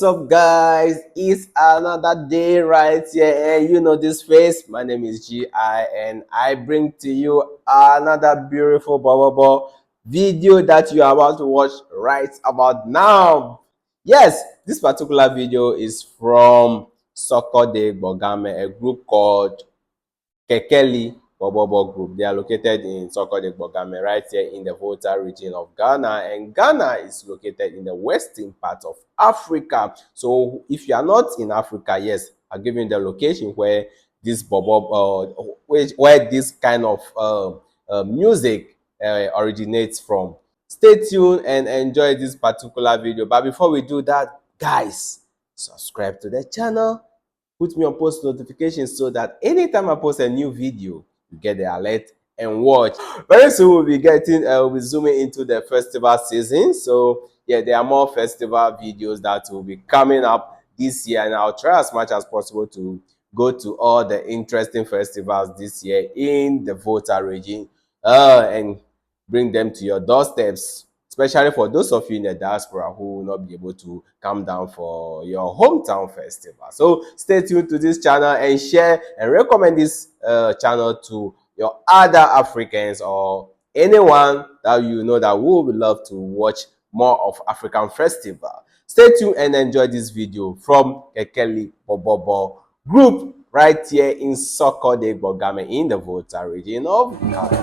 What's up, guys? It's another day right here, and you know this face. My name is Gi, and I bring to you another beautiful bubble video that you are about to watch right about now. Yes, this particular video is from Soko de Bogame, a group called Kekeli Bobobo Group. They are located in Soko de Bogame, right here in the Volta region of Ghana. And Ghana is located in the western part of Africa. So if you are not in Africa, yes, I'll give you the location where this Bobo, where this kind of music originates from. Stay tuned and enjoy this particular video. But before we do that, guys, subscribe to the channel, put me on post notifications so that anytime I post a new video, you get the alert and watch. Very soon we'll be zooming into the festival season. So yeah, there are more festival videos that will be coming up this year, and I'll try as much as possible to go to all the interesting festivals this year in the Volta region and bring them to your doorsteps, especially for those of you in the diaspora who will not be able to come down for your hometown festival. So stay tuned to this channel and share and recommend this channel to your other Africans or anyone that you know that would love to watch more of African festival. Stay tuned and enjoy this video from Kekeli Bobobo Group right here in Soko de Bogame in the Volta region of Ghana.